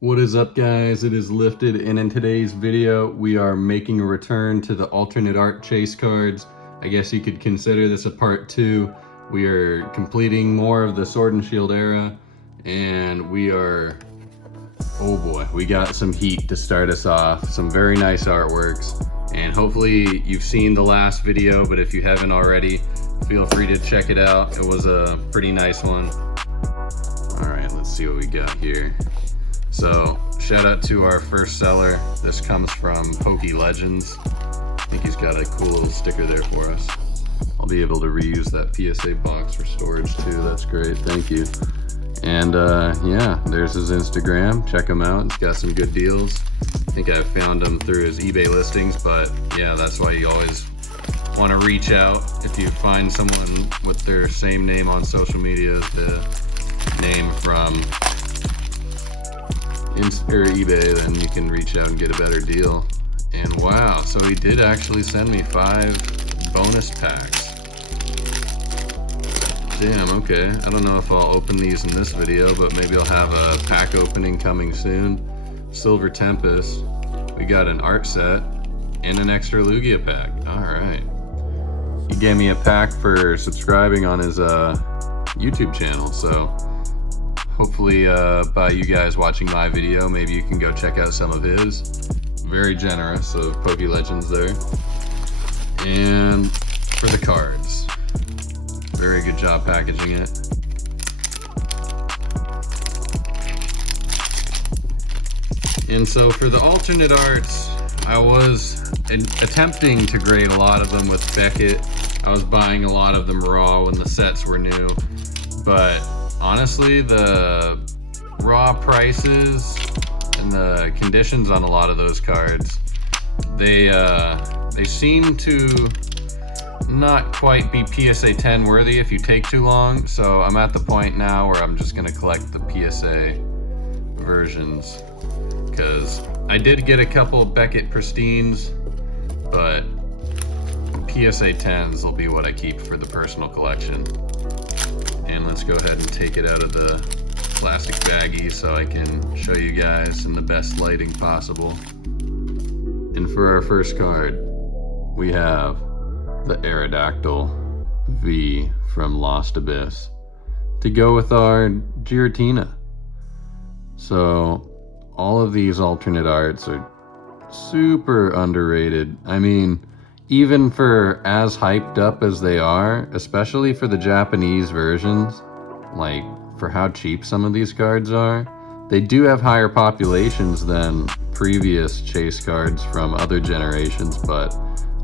What is up, guys? It is Lifted, and in today's video we are making a return to the alternate art chase cards. I guess you could consider this a part 2. We are completing more of the Sword and Shield era, and we are, oh boy, we got some heat to start us off. Some very nice artworks, and hopefully you've seen the last video, but if you haven't already, feel free to check it out. It was a pretty nice one. All right, let's see what we got here. So shout out to our first seller. This comes from Poke Legends. I think he's got a cool little sticker there for us. I'll be able to reuse that PSA box for storage too. That's great, thank you. And yeah, there's his Instagram. Check him out, he's got some good deals. I think I found him through his eBay listings, but yeah, that's why you always want to reach out. If you find someone with their same name on social media as the name from eBay, then you can reach out and get a better deal. And wow, so he did actually send me 5 bonus packs. Damn, okay. I don't know if I'll open these in this video, but maybe I'll have a pack opening coming soon. Silver Tempest. We got an art set and an extra Lugia pack. All right. He gave me a pack for subscribing on his YouTube channel, so hopefully by you guys watching my video, maybe you can go check out some of his. Very generous of Poke Legends there. And for the cards, very good job packaging it. And so for the alternate arts, I was attempting to grade a lot of them with Beckett. I was buying a lot of them raw when the sets were new, but honestly, the raw prices and the conditions on a lot of those cards, they seem to not quite be PSA 10 worthy if you take too long. So I'm at the point now where I'm just gonna collect the PSA versions, because I did get a couple Beckett Pristines, but PSA 10s will be what I keep for the personal collection. And let's go ahead and take it out of the plastic baggie so I can show you guys in the best lighting possible. And for our first card, we have the Aerodactyl V from Lost Abyss to go with our Giratina. So all of these alternate arts are super underrated. I mean, even for as hyped up as they are, especially for the Japanese versions, like for how cheap some of these cards are, they do have higher populations than previous chase cards from other generations, but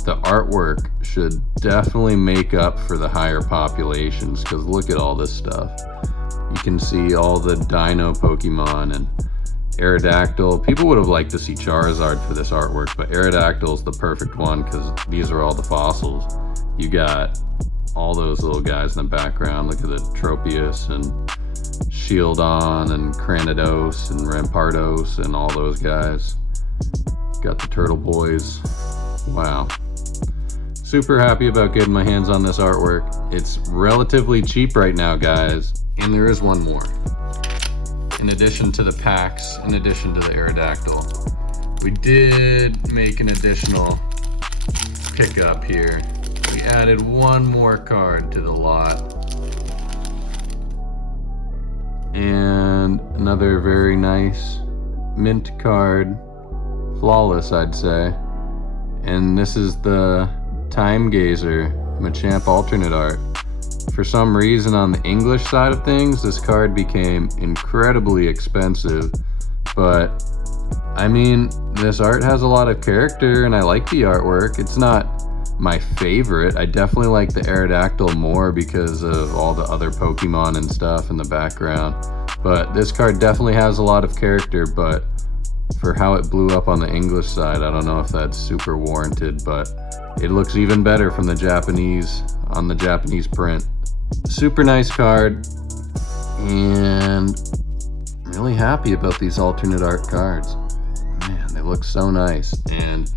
the artwork should definitely make up for the higher populations, because look at all this stuff. You can see all the Dino Pokemon and Aerodactyl. People would have liked to see Charizard for this artwork, but Aerodactyl is the perfect one because these are all the fossils. You got all those little guys in the background. Look at the Tropius and Shieldon and Cranidos and Rampardos and all those guys. Got the Turtle Boys. Wow. Super happy about getting my hands on this artwork. It's relatively cheap right now, guys. And there is one more. In addition to the packs, in addition to the Aerodactyl, we did make an additional pickup here. We added one more card to the lot. And another very nice mint card. Flawless, I'd say. And this is the Time Gazer Machamp alternate art. For some reason on the English side of things, this card became incredibly expensive, but I mean, this art has a lot of character and I like the artwork. It's not my favorite. I definitely like the Aerodactyl more because of all the other Pokemon and stuff in the background, but this card definitely has a lot of character, but for how it blew up on the English side, I don't know if that's super warranted, but it looks even better from the Japanese, on the Japanese print. Super nice card, and really happy about these alternate art cards. Man, they look so nice. And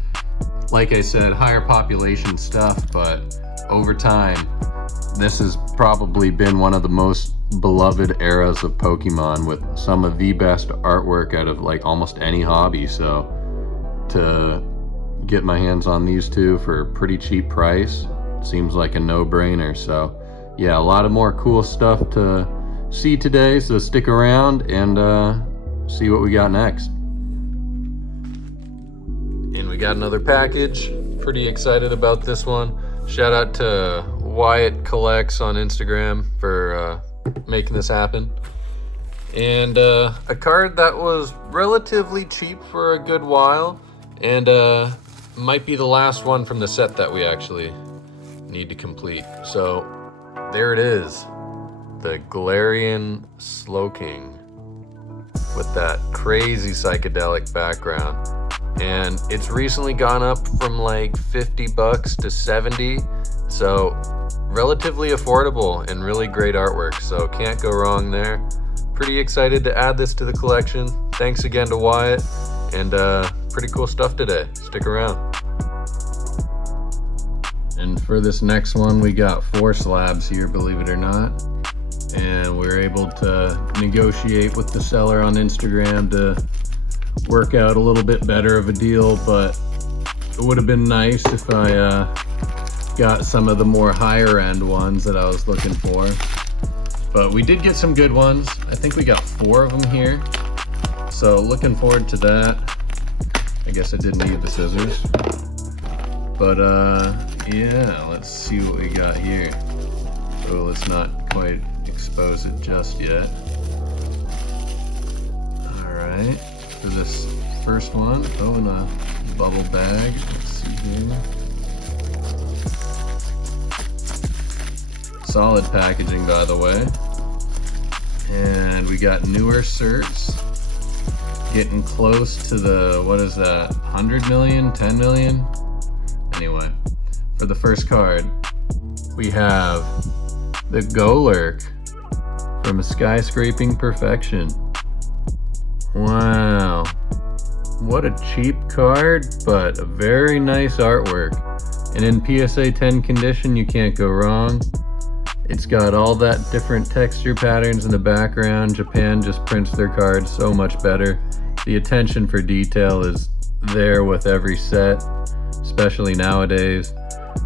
like I said, higher population stuff, but over time, this has probably been one of the most beloved eras of Pokemon, with some of the best artwork out of like almost any hobby. So to get my hands on these two for a pretty cheap price seems like a no-brainer. So yeah, a lot of more cool stuff to see today, so stick around and see what we got next. And we got another package. Pretty excited about this one. Shout out to Wyatt Collects on Instagram for making this happen. And a card that was relatively cheap for a good while, and might be the last one from the set that we actually need to complete. So there it is, the Galarian Slowking with that crazy psychedelic background. And it's recently gone up from like $50 to $70, so relatively affordable and really great artwork, so can't go wrong there. Pretty excited to add this to the collection. Thanks again to Wyatt, and pretty cool stuff today. Stick around. And for this next one, we got 4 slabs here, believe it or not. And we're able to negotiate with the seller on Instagram to work out a little bit better of a deal, but it would have been nice if I got some of the more higher end ones that I was looking for. But we did get some good ones. I think we got 4 of them here, so looking forward to that. I guess I didn't need the scissors, but yeah, let's see what we got here. Oh, let's not quite expose it just yet. All right, for this first one, oh, in a bubble bag. Let's see here. Solid packaging, by the way. And we got newer certs. Getting close to the, what is that, 100 million, 10 million? Anyway, for the first card, we have the Golurk from Skyscraping Perfection. Wow. What a cheap card, but a very nice artwork. And in PSA 10 condition, you can't go wrong. It's got all that different texture patterns in the background. Japan just prints their cards so much better. The attention for detail is there with every set, especially nowadays.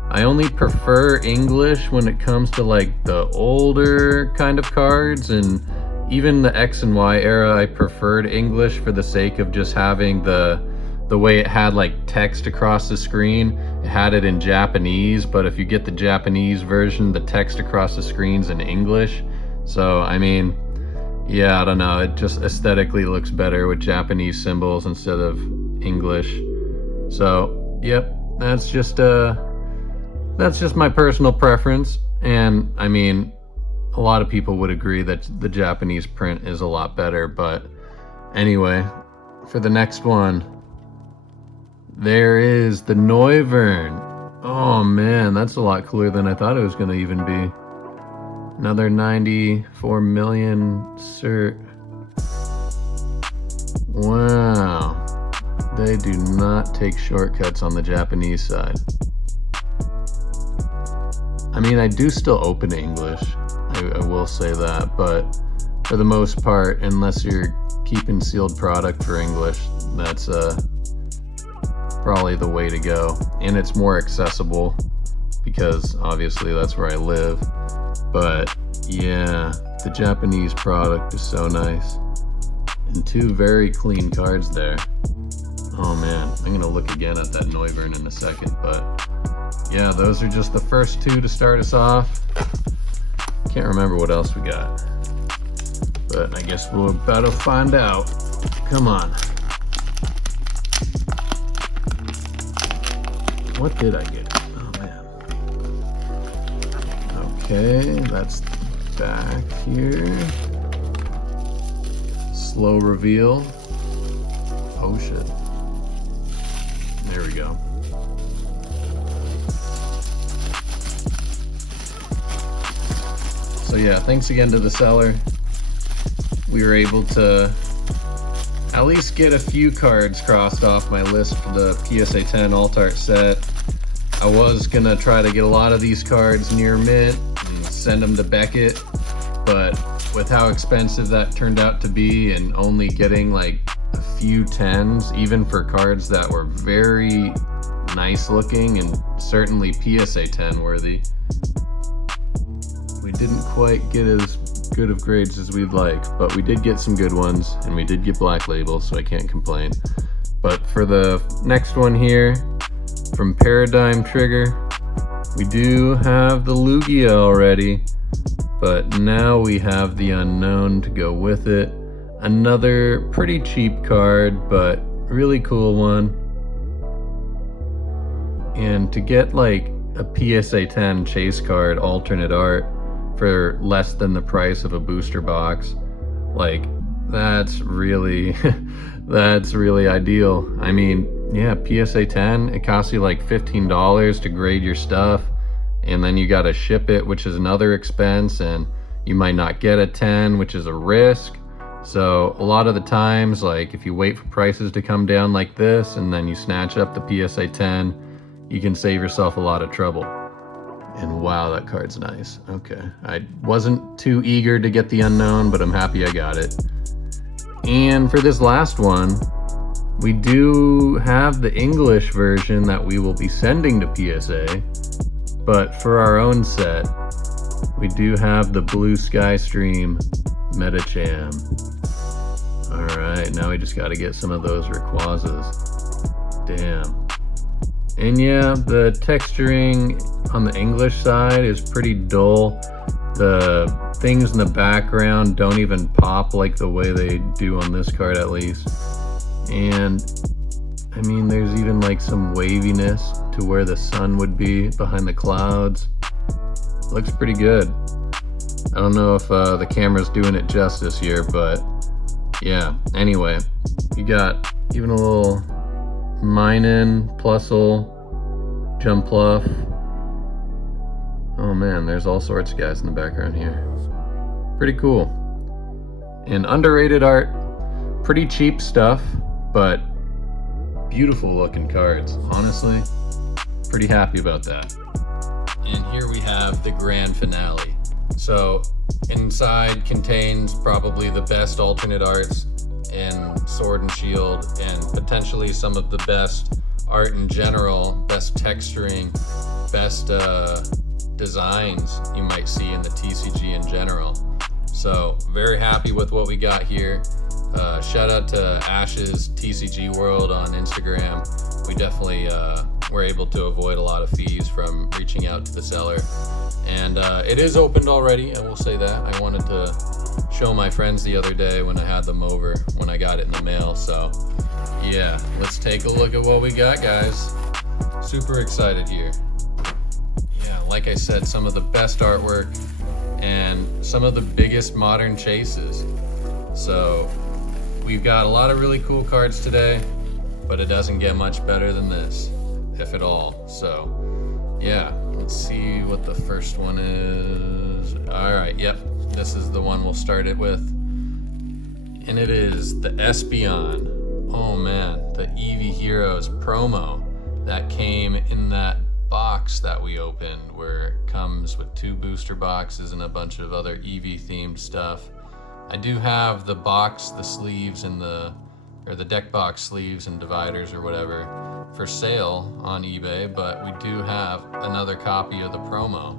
I only prefer English when it comes to like the older kind of cards, and even the X and Y era, I preferred English for the sake of just having the way it had like text across the screen. It had it in Japanese, but if you get the Japanese version, the text across the screen's in English. So, I mean, yeah, I don't know. It just aesthetically looks better with Japanese symbols instead of English. So, yep, that's just my personal preference. And I mean, a lot of people would agree that the Japanese print is a lot better. But anyway, for the next one, there is the Noivern. Oh man, that's a lot cooler than I thought it was going to even be. Another 94 million cert. Wow. They do not take shortcuts on the Japanese side. I mean, I do still open English. I will say that, but for the most part, unless you're keeping sealed product for English, that's probably the way to go. And it's more accessible because obviously that's where I live. But yeah, the Japanese product is so nice. And 2 very clean cards there. Oh man, I'm gonna look again at that Noivern in a second, but yeah, those are just the first 2 to start us off. Can't remember what else we got, but I guess we're about to find out. Come on. What did I get? Oh man. Okay, that's back here. Slow reveal. Oh shit. There we go. So yeah, thanks again to the seller. We were able to at least get a few cards crossed off my list for the PSA 10 Alt Art set. I was gonna try to get a lot of these cards near mint and send them to Beckett, but with how expensive that turned out to be and only getting like a few 10s, even for cards that were very nice looking and certainly PSA 10 worthy, we didn't quite get as good of grades as we'd like, but we did get some good ones and we did get black labels, so I can't complain. But for the next one here from Paradigm Trigger, we do have the Lugia already, but now we have the Unknown to go with it. Another pretty cheap card, but really cool one. And to get like a PSA 10 chase card alternate art for less than the price of a booster box, like that's really that's really ideal. I mean, yeah, PSA 10, it costs you like $15 to grade your stuff, and then you got to ship it, which is another expense, and you might not get a 10, which is a risk. So a lot of the times, like if you wait for prices to come down like this and then you snatch up the PSA 10, you can save yourself a lot of trouble. And wow, that card's nice. Okay, I wasn't too eager to get the Unknown, but I'm happy I got it. And for this last one, we do have the English version that we will be sending to PSA, but for our own set, we do have the Blue Sky Stream Metacham. All right, now we just got to get some of those Rayquazas. Damn. And yeah, the texturing on the English side is pretty dull. The things in the background don't even pop like the way they do on this card, at least. And I mean, there's even like some waviness to where the sun would be behind the clouds. Looks pretty good. I don't know if the camera's doing it justice here, but yeah. Anyway, you got even a little Minun, Plusle, Jumpluff. Oh man, there's all sorts of guys in the background here. Pretty cool. And underrated art, pretty cheap stuff, but beautiful looking cards. Honestly, pretty happy about that. And here we have the grand finale. So inside contains probably the best alternate arts in Sword and Shield, and potentially some of the best art in general, best texturing, best designs you might see in the TCG in general. So very happy with what we got here. Shout out to Ash's TCG World on Instagram. We definitely were able to avoid a lot of fees from reaching out to the seller. And it is opened already, I will say that. I wanted to show my friends the other day when I had them over, when I got it in the mail. So yeah, let's take a look at what we got, guys. Super excited here. Yeah, like I said, some of the best artwork and some of the biggest modern chases. So we've got a lot of really cool cards today, but it doesn't get much better than this, if at all. So yeah, let's see what the first one is. All right, yep, this is the one we'll start it with. And it is the Espeon. Oh man, the Eevee Heroes promo that came in that box that we opened, where it comes with 2 booster boxes and a bunch of other Eevee themed stuff. I do have the box, the sleeves, and the deck box sleeves and dividers or whatever for sale on eBay, but we do have another copy of the promo.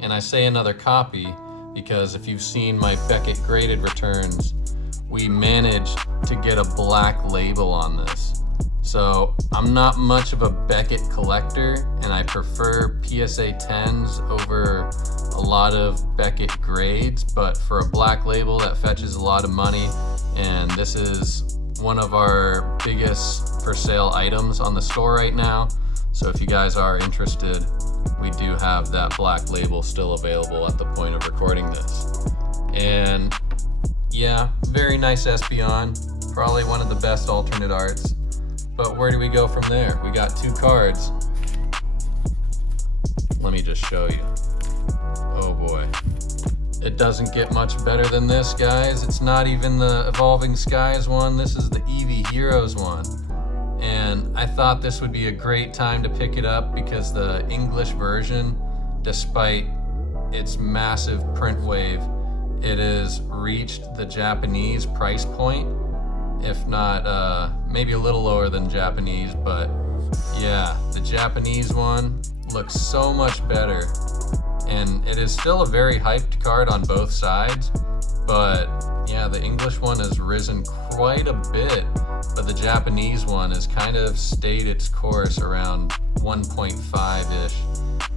And I say another copy because if you've seen my Beckett graded returns, we managed to get a black label on this. So I'm not much of a Beckett collector, and I prefer PSA 10s over a lot of Beckett grades, but for a black label that fetches a lot of money, and this is one of our biggest for sale items on the store right now. So if you guys are interested, we do have that black label still available at the point of recording this. And yeah, very nice Espeon, probably one of the best alternate arts. But where do we go from there? We got 2 cards. Let me just show you. Oh boy. It doesn't get much better than this, guys. It's not even the Evolving Skies one. This is the Eevee Heroes one. And I thought this would be a great time to pick it up because the English version, despite its massive print wave, it has reached the Japanese price point, if not maybe a little lower than Japanese, but yeah, the Japanese one looks so much better. And it is still a very hyped card on both sides, but yeah, the English one has risen quite a bit, but the Japanese one has kind of stayed its course around 1.5-ish.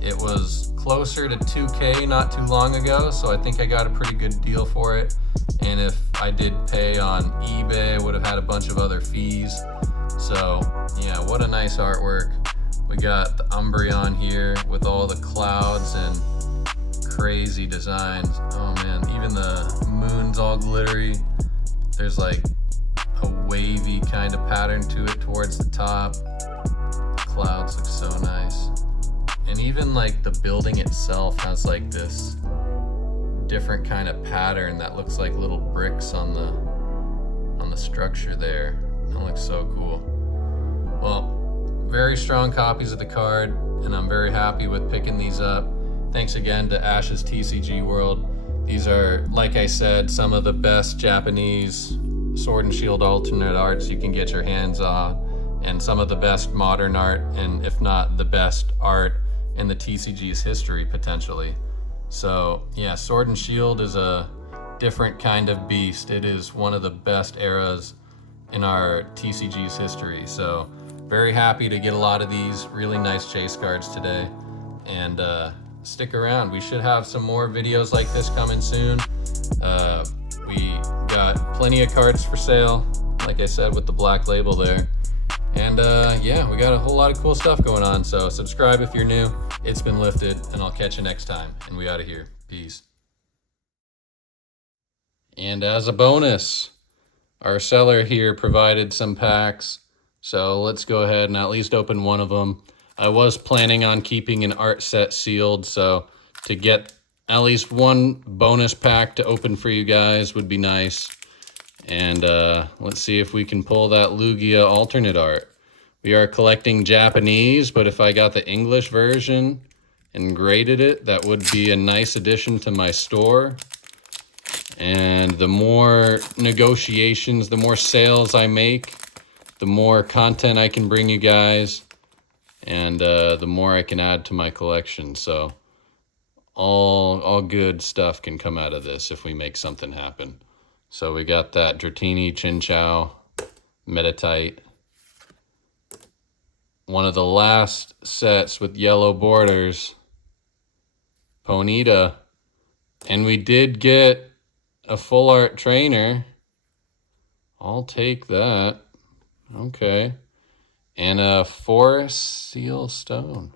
It was closer to 2K not too long ago, so I think I got a pretty good deal for it. And if I did pay on eBay, I would have had a bunch of other fees. So yeah, what a nice artwork. We got the Umbreon here with all the clouds and crazy designs. Oh man, even the moon's all glittery. There's like a wavy kind of pattern to it towards the top. The clouds look so nice. And even like the building itself has like this different kind of pattern that looks like little bricks on the structure there. That looks so cool. Well, very strong copies of the card, and I'm very happy with picking these up. Thanks again to Ash's TCG World. These are, like I said, some of the best Japanese Sword and Shield alternate arts you can get your hands on, and some of the best modern art, and if not the best art in the TCG's history, potentially. So yeah, Sword and Shield is a different kind of beast. It is one of the best eras in our TCG's history. So very happy to get a lot of these really nice chase cards today. And stick around. We should have some more videos like this coming soon. We got plenty of cards for sale, like I said, with the black label there. And yeah, we got a whole lot of cool stuff going on. So subscribe if you're new. It's been lifted, and I'll catch you next time. And we out of here. Peace. And as a bonus, our seller here provided some packs. So let's go ahead and at least open one of them. I was planning on keeping an art set sealed, so to get at least one bonus pack to open for you guys would be nice. And let's see if we can pull that Lugia alternate art. We are collecting Japanese, but if I got the English version and graded it, that would be a nice addition to my store. And the more negotiations, the more sales I make, the more content I can bring you guys, and the more I can add to my collection. So all good stuff can come out of this if we make something happen. So we got that Dratini, Chinchou, Metatite. One of the last sets with yellow borders, Ponyta. And we did get a full art trainer. I'll take that. Okay. And a Forest Seal Stone.